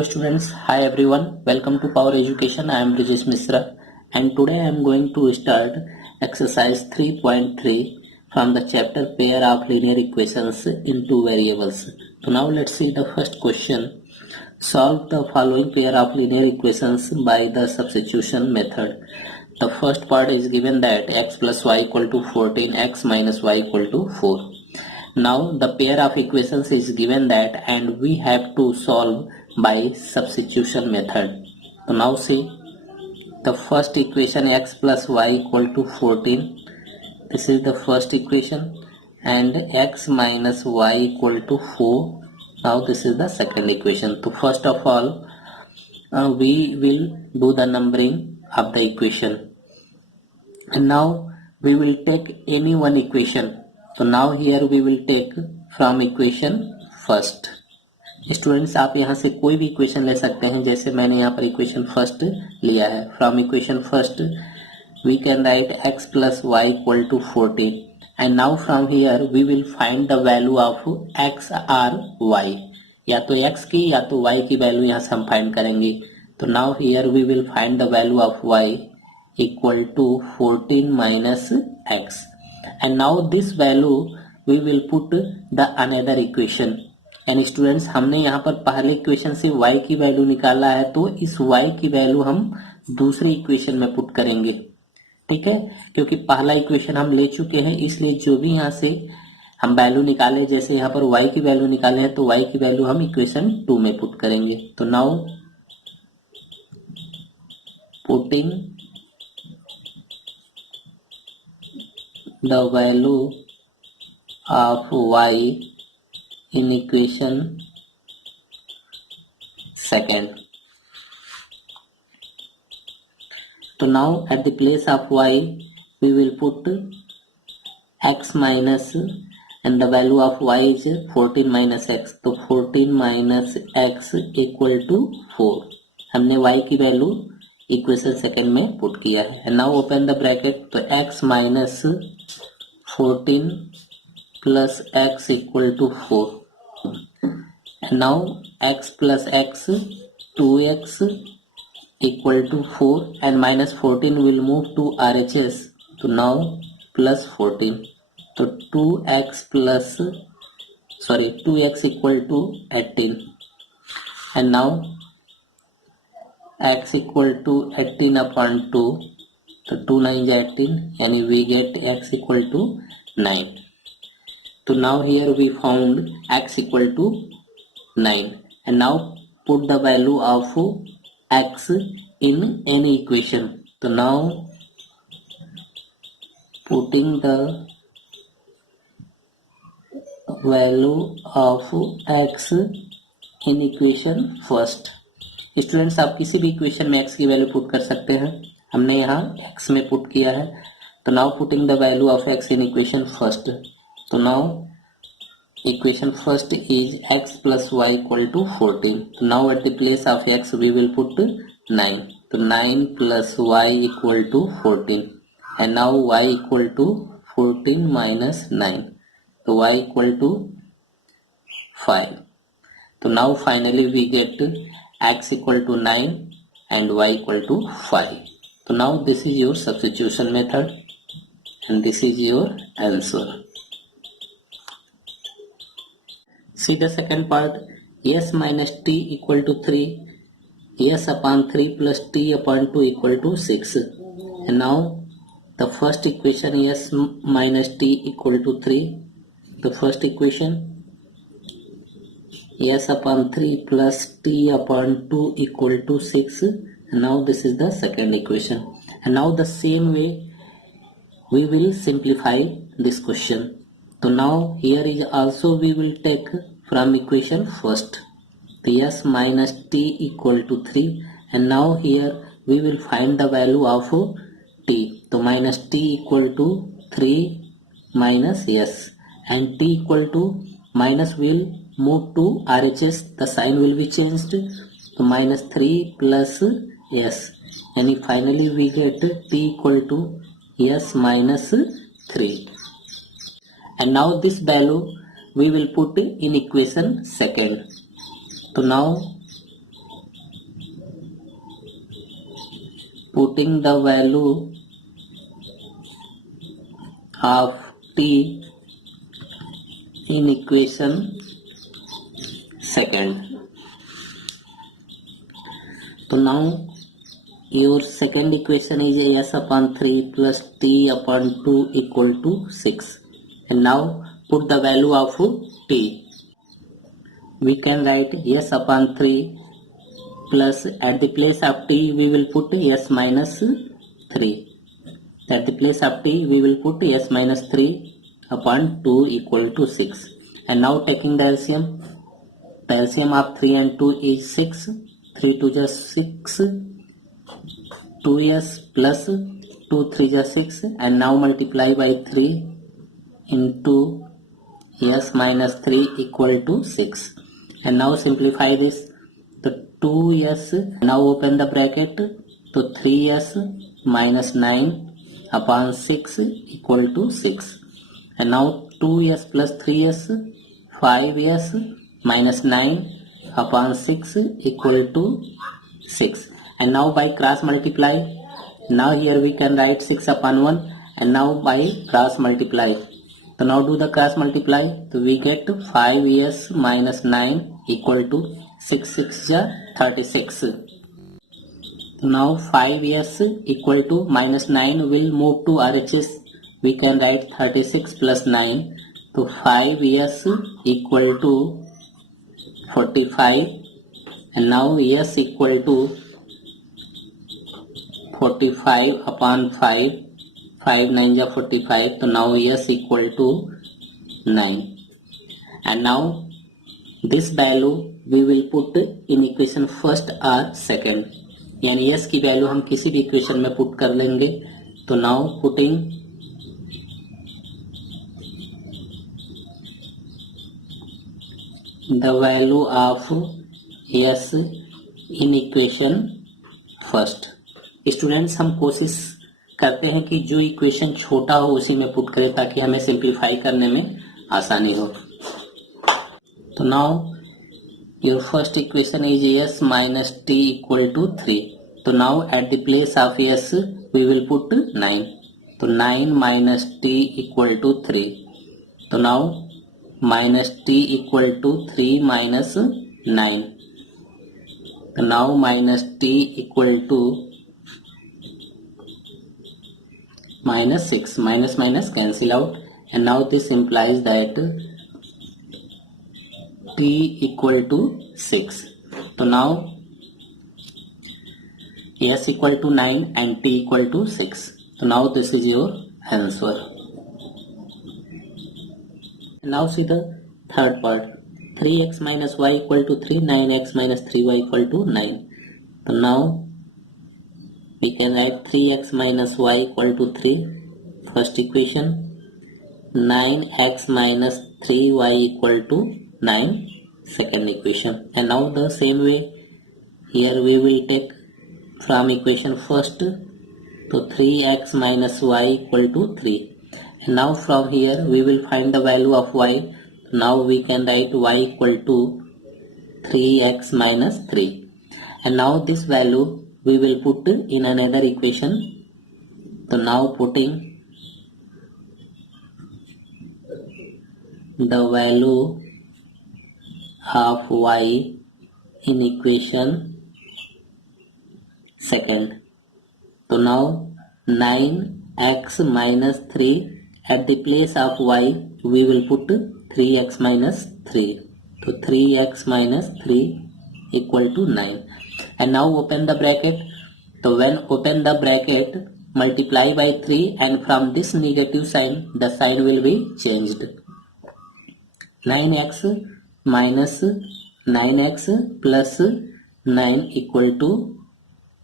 Hello students, hi everyone, welcome to Power Education. I am Brijesh Misra and today I am going to start exercise 3.3 from the chapter pair of linear equations in two variables. So now let's see the first question. Solve the following pair of linear equations by the substitution method. The first part is given that x plus y equal to 14, x minus y equal to 4. Now the pair of equations is given that and we have to solve by substitution method. So now see the first equation x plus y equal to 14. This is the first equation and x minus y equal to 4. Now this is the second equation. So first of all we will do the numbering of the equation and now we will take any one equation. तो now here we will take from equation first. Students आप यहाँ से कोई भी equation ले सकते हैं, जैसे मैंने यहाँ पर इक्वेशन फर्स्ट लिया है. From equation first we can write x plus y equal to 14 and now from here we will find the value of x और y. या तो x की या तो y की वैल्यू यहाँ से हम फाइंड करेंगे. तो now here we will find the value of y equal to 14 minus x. And now this value we will put the another equation. And students हमने यहाँ पर पहले इक्वेशन से y की वैल्यू निकाला है, तो इस y की वैल्यू हम दूसरी इक्वेशन में पुट करेंगे. ठीक है, क्योंकि पहला इक्वेशन हम ले चुके हैं, इसलिए जो भी यहाँ से हम वैल्यू निकाले, जैसे यहाँ पर y की वैल्यू निकाले हैं, तो y की वैल्यू हम इक्वेशन 2 में पुट करेंगे. तो now putting the value of y in equation second. So now at the place of y we will put x minus and the value of y is 14 minus x. तो 14 minus x equal to 4. हमने y की value equation second में put किया है. And now open the bracket. तो x minus 14 plus x equal to 4. And now x plus x 2x equal to 4 and minus 14 will move to RHS. तो now plus 14. तो 2x equal to 18 and now x equal to 18 upon 2. So 2 9 is 18 and we get x equal to 9. So now here we found x equal to 9 and now put the value of x in any equation. So now putting the value of x in equation first. Students आप किसी भी equation में x की value put कर सकते हैं. हमने यहाँ x में पुट किया है. तो now putting the value of x in equation first. तो now equation first is x plus y equal to 14. तो now at the place of x we will put 9. तो 9 plus y equal to 14 and now y equal to 14 minus 9. तो y equal to 5. तो now finally we get x equal to 9 and y equal to 5. So now this is your substitution method and this is your answer. See the second part. S minus t equal to 3. S upon 3 plus t upon 2 equal to 6. And now the first equation S minus t equal to 3. The first equation s upon 3 plus t upon 2 equal to 6. And now this is the second equation. And now the same way we will simplify this question. So now here is also we will take from equation first. The s minus t equal to 3 and now here we will find the value of t. So minus t equal to 3 minus s and t equal to minus will move to RHS, the sign will be changed. So minus 3 plus s and finally we get t equal to s minus 3. And now this value we will put in equation second. So now putting the value of t in equation second. So now your second equation is s upon 3 plus t upon 2 equal to 6. And now put the value of t. We can write s upon 3 plus at the place of t we will put s minus 3. At the place of t we will put s minus 3 upon 2 equal to 6. And now taking the LCM of 3 and 2 is 6. 3 to the 6, 2s plus 2 3 the 6, and now multiply by 3 into s minus 3 equal to 6. And now simplify this. The 2s, now open the bracket, to 3s minus 9 upon 6 equal to 6. And now 2s plus 3s, 5s minus 9 upon 6 equal to 6. And now by cross multiply, now here we can write 6 upon 1, and now by cross multiply. So now do the cross multiply, so we get 5s minus 9 equal to 6 6 is 36. So now 5s equal to minus 9 will move to RHS. We can write 36 plus 9, so 5s equal to 45, and now s equal to 45 upon 5, 5 9 is 45, so now s equal to 9. And now this value we will put in equation first or second, यानी s की value हम किसी भी equation में put कर लेंगे. तो now putting the value of s in equation first. Students हम कोशिश करते हैं कि जो इक्वेशन छोटा हो उसी में पुट करें ताकि हमें सिंप्लीफाई करने में आसानी हो. तो now your first equation is s minus t equal to 3. तो now at the place of s we will put 9. तो 9 minus t equal to 3. तो now minus t equal to 3 minus 9. So now minus t equal to minus 6. Minus minus cancel out, and now this implies that t equal to 6. So now s equal to 9 and t equal to 6. So now this is your answer. Now see the third part. 3x minus y equal to 3, 9x minus 3y equal to 9. So now we can write 3x minus y equal to 3, first equation. 9x minus 3y equal to 9, second equation. And now the same way here we will take from equation first to 3x minus y equal to 3. And now from here we will find the value of y. Now we can write y equal to 3x minus 3. And now this value we will put in another equation. So now putting the value of y in equation second. So now 9x minus 3, at the place of y we will put 3x minus 3. So 3x minus 3 equal to 9. And now open the bracket. So when open the bracket, multiply by 3, and from this negative sign the sign will be changed. 9x minus 9x plus 9 equal to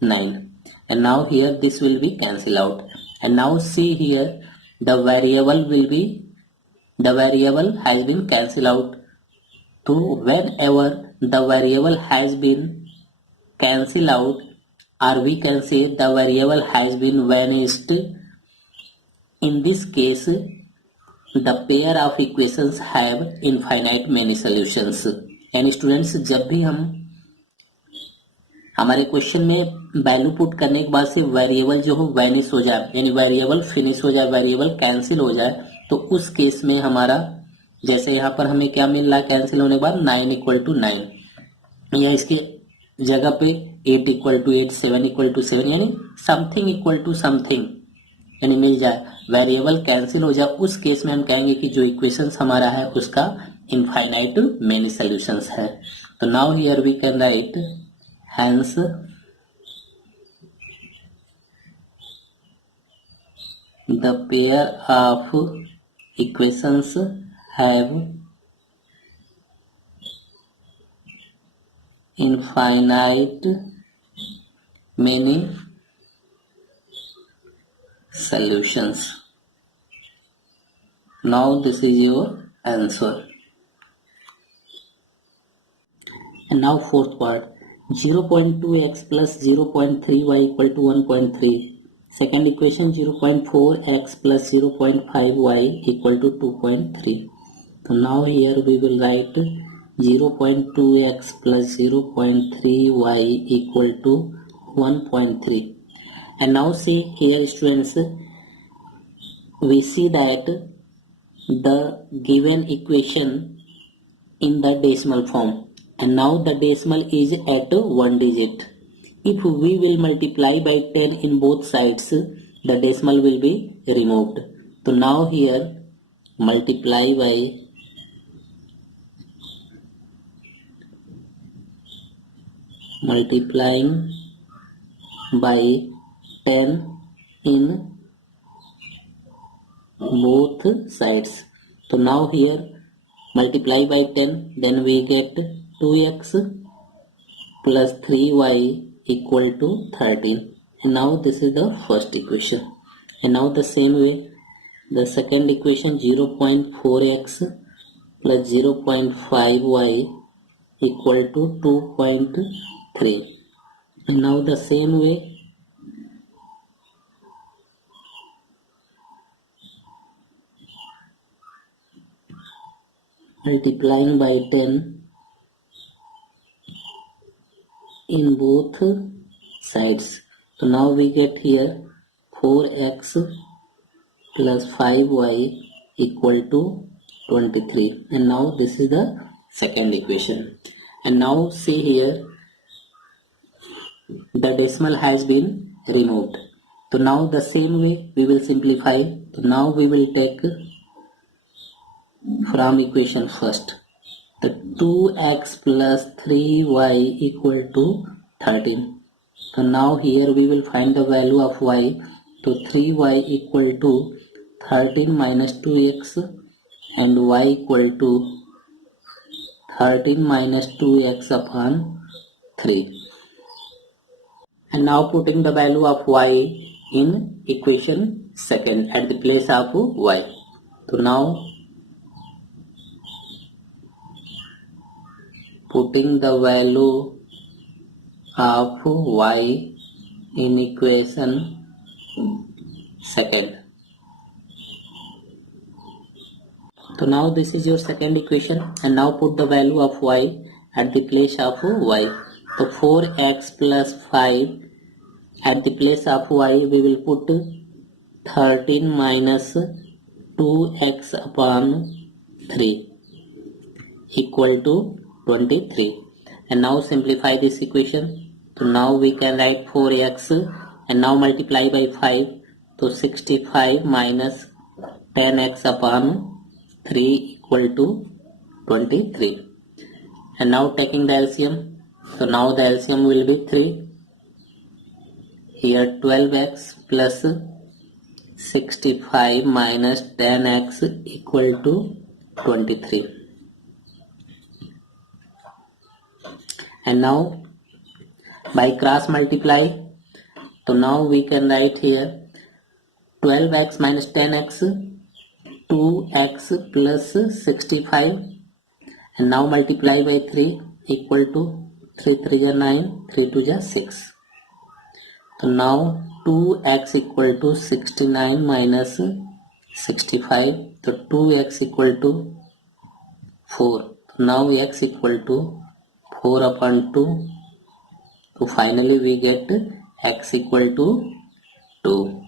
9. And now here this will be cancel out. And now see here the variable has been cancelled out. So whenever the variable has been cancelled out, or we can say the variable has been vanished, in this case the pair of equations have infinite many solutions. यानी students जब भी हम हमारे question में value put करने के बाद से वेरिएबल जो हो वैनिश हो जाए, यानी वेरिएबल फिनिश हो जाए, वेरिएबल कैंसिल हो जाए, तो उस केस में हमारा जैसे यहाँ पर हमें क्या मिल रहा है कैंसिल होने के बाद 9 इक्वल टू 9 या इसके जगह पे 8 इक्वल टू 8, 7 इक्वल टू 7 यानी समथिंग इक्वल टू समथिंग यानी मिल जाए, वेरिएबल कैंसिल हो जाए, उस केस में हम कहेंगे कि जो इक्वेशंस हमारा है उसका इनफाइनाइट मेनी सॉल्यूशंस है। तो now here we can write hence the pair of equations have infinite many solutions. Now this is your answer. And now fourth part, 0.2x plus 0.3y equal to 1.3. Second equation 0.4x plus 0.5y equal to 2.3. So now here we will write 0.2x plus 0.3y equal to 1.3. And now see here students, we see that the given equation in the decimal form, and now the decimal is at 1 digit. If we will multiply by 10 in both sides, the decimal will be removed. So now here multiplying by 10 in both sides. So now here multiply by 10, then we get 2x plus 3y equal to 13. And now this is the first equation. And now the same way, the second equation 0.4x plus 0.5y equal to 2.3. And now the same way, multiplying by 10 in both sides. So now we get here 4x plus 5y equal to 23. And now this is the second equation. And now see here, the decimal has been removed. So now the same way we will simplify. So now we will take from equation first, the 2x plus 3y equal to 13. So now here we will find the value of y. So 3y equal to 13 minus 2x and y equal to 13 minus 2x upon 3. And now putting the value of y in equation second at the place of y. So now putting the value of y in equation second. So now this is your second equation, and now put the value of y at the place of y. So 4x plus 5 at the place of y we will put 13 minus 2x upon 3 equal to 23. And now simplify this equation. So now we can write 4x and now multiply by 5. So 65 minus 10x upon 3 equal to 23. And now taking the LCM. So now the LCM will be 3. Here 12x plus 65 minus 10x equal to 23. And now by cross multiply, so now we can write here 12x minus 10x, 2x plus 65, and now multiply by 3 equal to 3 3 is 9, 3 2 is 6. So now 2x equal to 69 minus 65, so 2x equal to 4. So now x equal to 4 upon 2 So finally we get x equal to 2.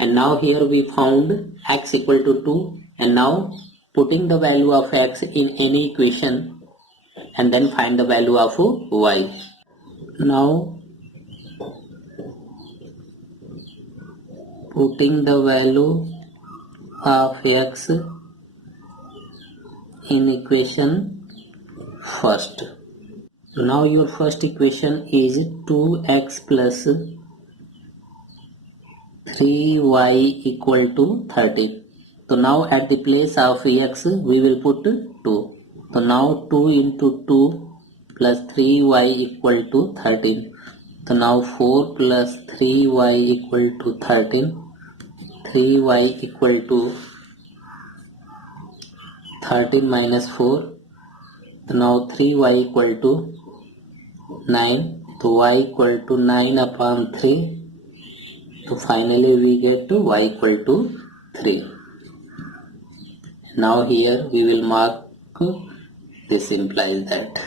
And now here we found x equal to 2, and now putting the value of x in any equation and then find the value of y. Now putting the value of x in equation first. Now your first equation is 2x plus 3y equal to 13. So now at the place of x we will put 2. So now 2 into 2 plus 3y equal to 13. So now 4 plus 3y equal to 13. 3y equal to 13 minus 4. So now 3y equal to 9. So y equal to 9 upon 3. So finally we get to y equal to 3. Now here we will mark this implies that.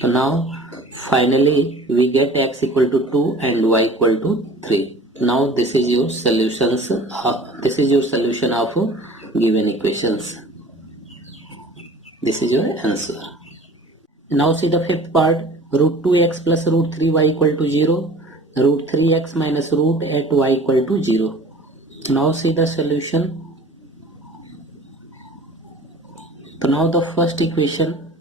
So now finally we get x equal to 2 and y equal to 3. Now this is your solutions. This is your solution of given equations. This is your answer. Now see the fifth part. Root 2x plus root 3y equal to 0. Root 3x minus root 8y equal to 0. Now see the solution. So now the first equation,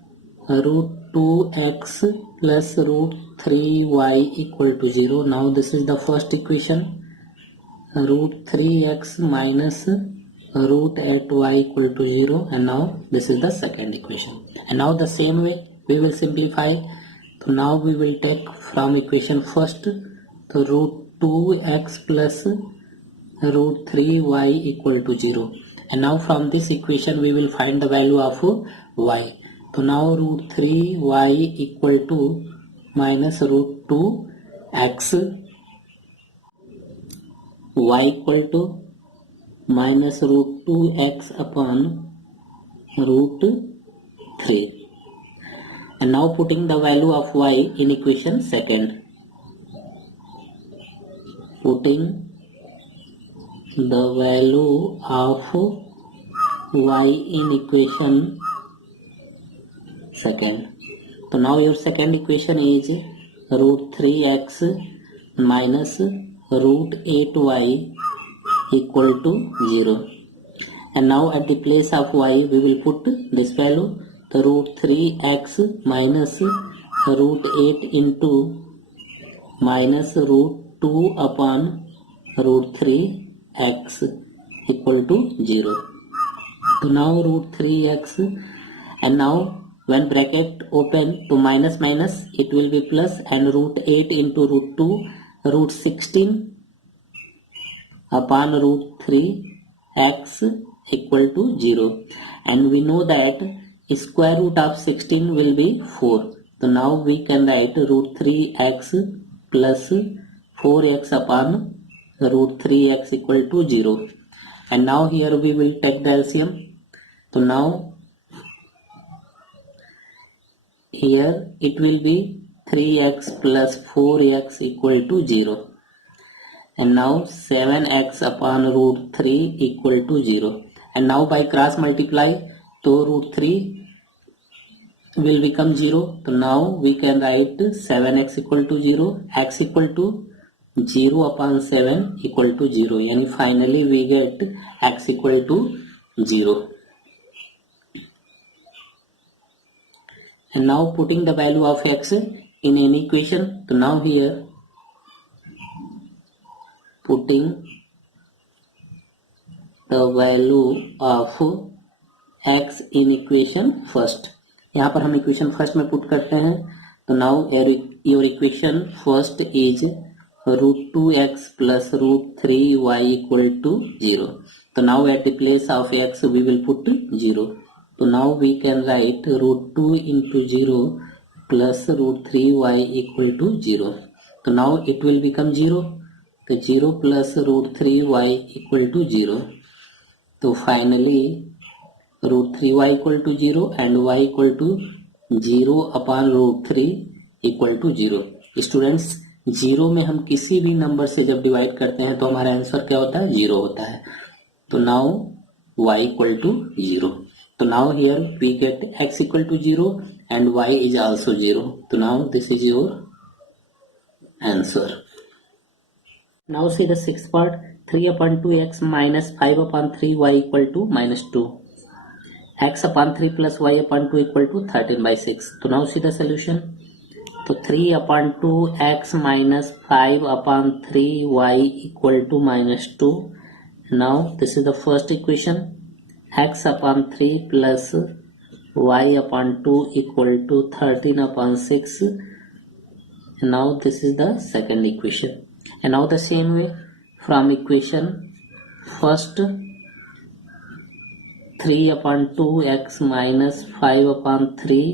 root 2x plus root 3y equal to 0. Now this is the first equation. Root 3x minus root 8y equal to 0, and now this is the second equation. And now the same way we will simplify. So now we will take from equation first, so root 2x plus root 3y equal to 0. And now from this equation we will find the value of y. So now root 3y equal to minus root 2x, y equal to minus root 2x upon root 3. And now putting the value of y in equation second. Putting the value of y in equation second. So now your second equation is root 3x minus root 8y equal to 0. And now at the place of y we will put this value, the root 3x minus root 8 into minus root 2 upon root 3x equal to 0. So now root 3x, and now when bracket open to minus minus it will be plus, and root 8 into root 2, root 16 upon root 3x equal to 0. And we know that square root of 16 will be 4. So now we can write root 3x plus 4x upon root 3x equal to 0. And now here we will take the LCM. So now here it will be 3x plus 4x equal to 0. And now 7x upon root 3 equal to 0. And now by cross multiply, so root 3 will become 0. So now we can write 7x equal to 0, x equal to 0 upon 7 equal to 0. And finally we get x equal to 0. And now putting the value of x in any equation. So now here putting the value of x in equation first. यहाँ पर हम equation first में put करते हैं. तो now your equation first is root 2x plus root 3y equal to 0. So now at the place of x we will put 0. So now we can write root 2 into 0 plus root 3y equal to 0. So now it will become 0. So 0 plus root 3y equal to 0. So finally root 3y equal to 0 and y equal to 0/√3 equal to 0। Students, 0 में हम किसी भी number से जब divide करते हैं तो हमारा आंसर क्या होता है? 0 होता है। तो नाउ y इक्वल टू 0। तो now here we get x equal to 0 and y is also 0. तो now this is your answer. Now see the sixth part, 3/2x minus 5/3y equal to -2. x/3 plus y/2 equal to 13/6. So now see the solution. So 3/2x minus 5/3y equal to -2. Now this is the first equation. x/3 plus y/2 equal to 13/6. Now this is the second equation. And now the same way from equation first, 3/2x minus 5/3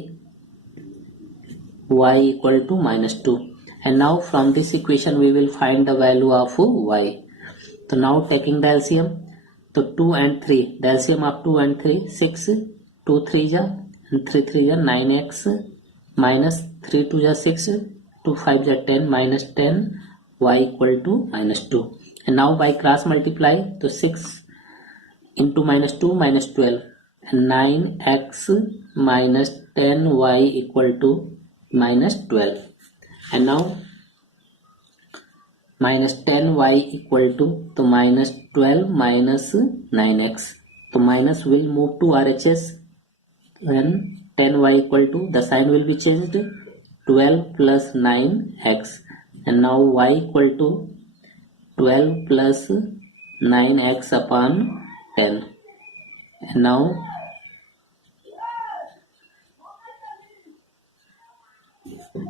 y equal to -2. And now from this equation we will find the value of y. So now taking the LCM, so 2 and 3, the LCM of 2 and 3, 6, 2 3 ja and 3 3 ja 9x minus 3 2 ja 6, 2 5 ja 10 minus 10 y equal to -2. And now by cross multiply, so 6 into -2 -12 and 9x minus 10y equal to -12. And now -10y equal to -12 minus 9x. So minus will move to RHS when 10y equal to, the sign will be changed, 12 plus 9x. And now y equal to 12 plus 9x upon 10.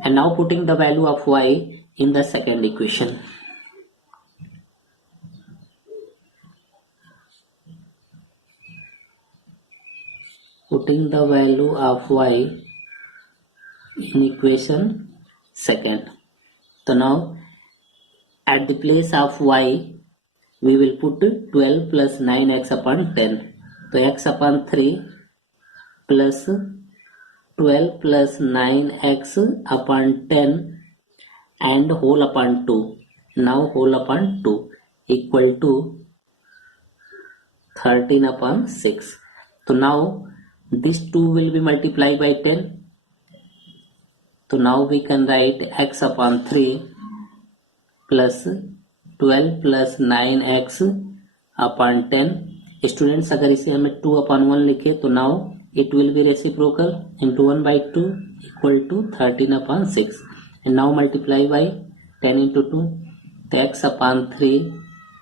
And now putting the value of y in the second equation. Putting the value of y in equation second. So now at the place of y we will put 12 plus 9x upon 10. So x upon 3 plus 12 plus 9x upon 10 and whole upon 2. Now whole upon 2 equal to 13 upon 6. So now this 2 will be multiplied by 10. So now we can write x upon 3 plus 12 plus 9x upon 10. Students, अगर इसे हमें 2/1 लिखे तो now it will be reciprocal into 1/2 equal to 13/6. And now multiply by 10 into 2. So x upon 3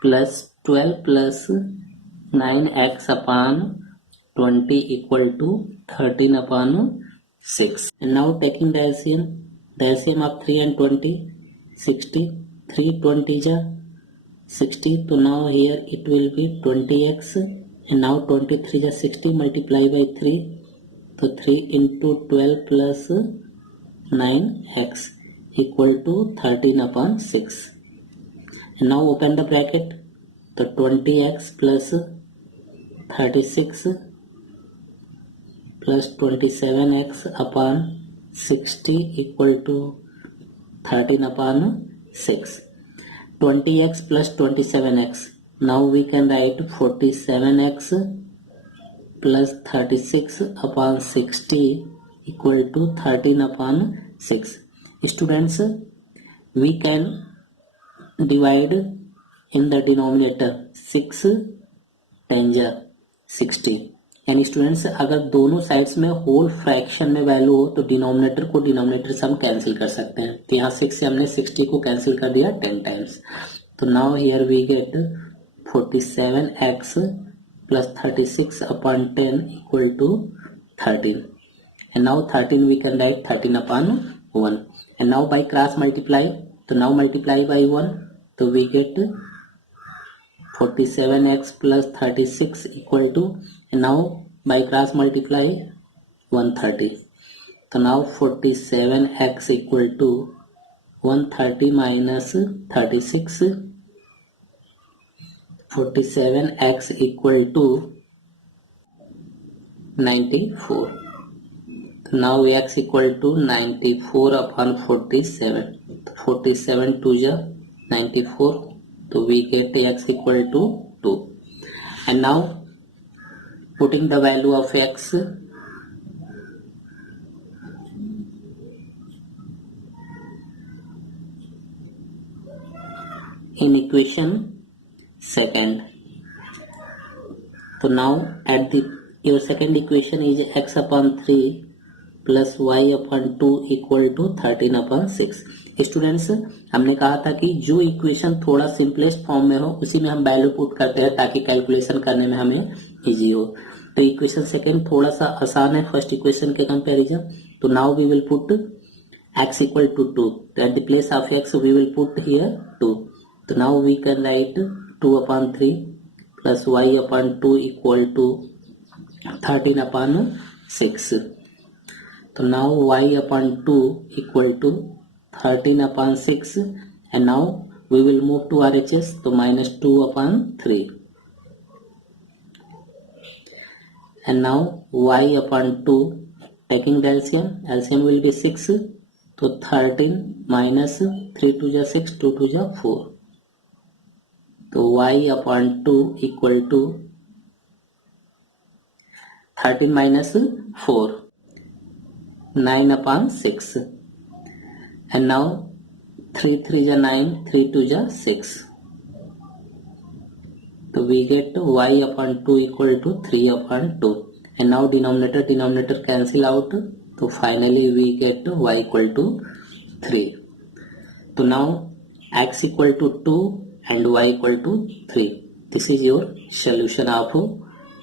plus 12 plus 9x upon 20 equal to 13/6. And now taking the LCM of 3 and 20, 60. 3 20 ja 60. So now here it will be 20x. And now 23 ja 60 multiply by 3. So 3 into 12 plus 9x equal to 13/6. And now open the bracket. So 20x plus 36 plus 27x upon 60 equal to 13/6. 20x plus 27x. Now we can write 47x plus 36 upon 60 equal to 13/6. Students, we can divide in the denominator 6 10 60. यानी students, अगर दोनों sides में whole fraction में value हो तो denominator को denominator से हम कैंसिल कर सकते हैं। तो यहाँ 6 से हमने 60 को कैंसिल कर दिया 10 टाइम्स। तो now here we get 47x plus 36 upon 10 equal to 13. And now 13 we can write 13/1. And now by cross multiply, so now multiply by 1, so we get 47x plus 36 equal to, and now by cross multiply 130. So now 47x equal to 130 minus 36. 47x equal to 94. Now x equal to 94 upon 47. 47 to the 94. So we get x equal to 2. And now putting the value of x in equation second. So now at your second equation is x upon 3 plus y upon 2 equal to 13 upon 6। Students हमने कहा था कि जो equation थोड़ा simplest form में हो उसी में हम वैल्यू पुट करते हैं ताकि कैलकुलेशन करने में हमें इजी हो। तो इक्वेशन सेकंड थोड़ा सा आसान है फर्स्ट इक्वेशन के कंपैरिजन। तो now we will put x equal to 2। तो at the place of x we will put here 2। तो now we can write 2 upon 3 plus y upon 2 equal to 13 upon 6। So now y upon 2 equal to 13 upon 6 and now we will move to RHS. So minus 2 upon 3 and now y upon 2 taking the LCM will be 6. So 13 minus 3 to the 6, 2 to the 4. So y upon 2 equal to 13 minus 4. 9 upon 6 and now 3 3 is 9, 3 2 is 6. So we get y upon 2 equal to 3 upon 2 and now denominator cancel out. So finally we get y equal to 3. So now x equal to 2 and y equal to 3. This is your solution of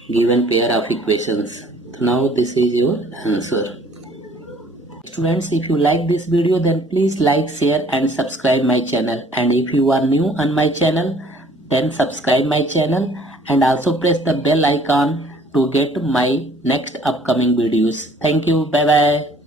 given pair of equations. So now this is your answer. Students, if you like this video then please like, share and subscribe my channel, and if you are new on my channel then subscribe my channel and also press the bell icon to get my next upcoming videos. Thank you. Bye bye.